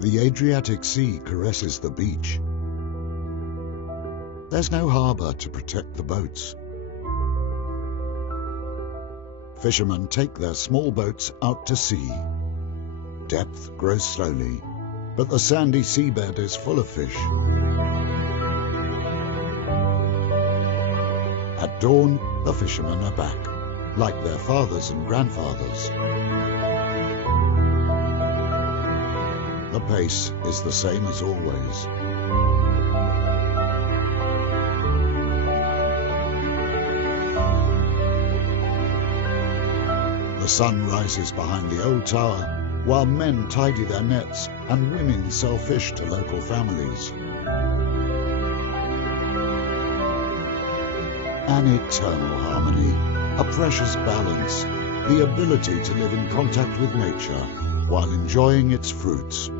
The Adriatic Sea caresses the beach. There's no harbour to protect the boats. Fishermen take their small boats out to sea. Depth grows slowly, but the sandy seabed is full of fish. At dawn, the fishermen are back, like their fathers and grandfathers. The pace is the same as always. The sun rises behind the old tower, while men tidy their nets and women sell fish to local families. An eternal harmony, a precious balance, the ability to live in contact with nature while enjoying its fruits.